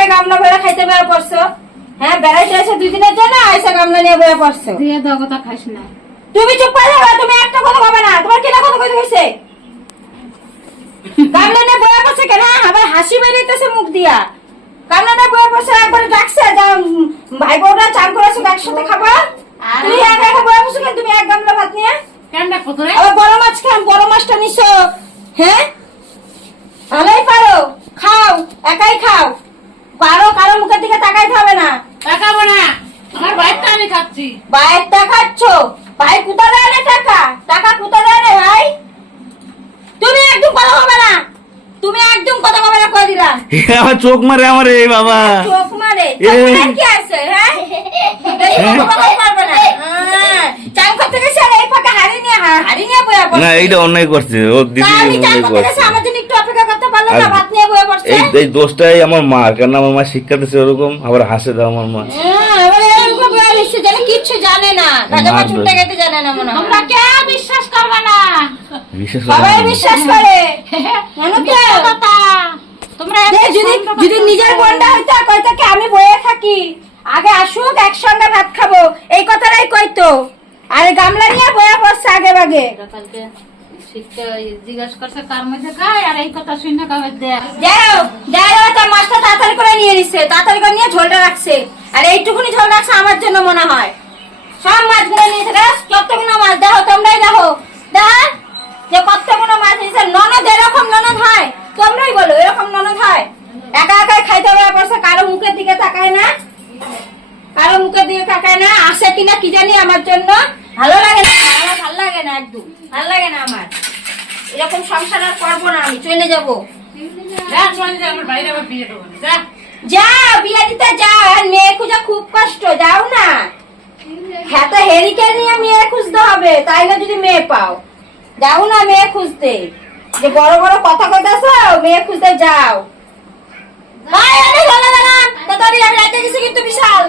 একাই গামলা বেড়া খাইতে বেড়া পড়ছো? হ্যাঁ বেড়াইতে এসে দুই দিনের জন্য আইসা গামলা নিয়ে বেড়া পড়ছো। দিয়ে দাও কথা খাইস না। তুমি চুপ করে যাবে তুমি একটা কথা হবে না। তোমার কিনা কথা কইতে কইছে গামলা নিয়ে বয়া পড়ছে কেন? আবার হাসি বেরিয়েছে মুখ দিয়া। গামলা নিয়ে বয়া পড়ছে একবার ডাকছে যা ভাই বোনরা চান করেছে একসাথে খাবা তুমি একা একা বয়া পড়ছো কেন? তুমি এক গামলা ভাত নিয়ে। কেন ডাকো তোরে আবার বড় মাছ খান বড় মাছটা নিছো? হ্যাঁ? ভালোই পারো। খাও একাই খাও। পারো কারও মুখের দিকে তাকাইতে হবে না। তাকাবো না। আমার বাইরটা আমি খাচ্ছি। বাইরটা টাকা খাচ্ছ? ভাই কোথা দেয় না টাকা টাকা কোথা দেয় না ভাই। তুমি একদম কথা হবে না। তুমি একদম কথা হবে না কই দিলাম আমার চোখ মারে আমার এই বাবা। চোখ মারে। কি আছে হ্যাঁ? এই কথা বলতে না হ্যাঁ, চান করতে গেছে আর এই ফাঁকে হাড়ি নিয়ে হা- হাড়ি নিয়ে বয়া পড়ছে না এইটা অন্যায় করছে। ও দিদি অন্যায় করছে। একটু অপেক্ষা করতে পারল না ভাত নিয়ে বয়া পড়ছে। এই এই দোষটাই আমার মা কেন আমার মা শিক্ষা দিচ্ছে ওরকম আবার হাসে দাও আমার মা। হ্যাঁ, কিচ্ছু জানে না। রাজা মা মারবে। ছুটতে গেতে জানে না মনে হয়। তোমরা কে? বিশ্বাস করবে না। বিশেষ সবাই বিশ্বাস করে। জানো তো? তোমরা যদি যদি নিজের বোনটা হইতো কইতো কি আমি বয়ে থাকি। আগে আসুক একসঙ্গে ভাত খাব। এই কথাটাই কইতো। আর গামলা নিয়ে বয়া পড়ছে আগে বাগে কালকে শিখতে জিজ্ঞাসা করছে কার মধ্যে খায়? আর এই কথা শুনে কবে দেখ যাও যাও তার মাছটা তাড়াতাড়ি করে নিয়ে নিচ্ছে তাড়াতাড়ি করে নিয়ে ঝোলটা রাখছে। আর এইটুকুনি ঝোল রাখছে আমার জন্য মনে হয়। সব মাছগুলো নিয়ে থাকে কতগুলো মাছ দেখো তোমরাই দেখো। দেখ যে কতগুলো মাছ নিয়েছে। ননদ এরকম ননদ হয়। তোমরাই বলো এরকম ননদ হয়। একা একাই খাইতে হবে কারও মুখের দিকে তাকায় না। কারও মুখের দিকে তাকায় না। আসে কিনা কি জানি আমার জন্য। ভালো লাগে না। আমার ভালো লাগে না একদম। ভালো লাগে না আমার। এরকম সংসার আর করব না আমি চলে যাব। যা চলে যা আমার বাইরে আবার বিয়ে দেবো যা। যা বিয়ে দিতে যাও আর মেয়ে খুঁজা খুব কষ্ট যাও না। হ্যাঁ তো হেরিকে নিয়ে মেয়ে খুঁজতে হবে তাইলে যদি মেয়ে পাও। যাও না মেয়ে খুঁজতে। যে বড় বড় কথা কইতাছো মেয়ে খুঁজতে যাও। ভাই আমি তাড়াতাড়ি আমি রাতে গেছি কিন্তু বিশাল।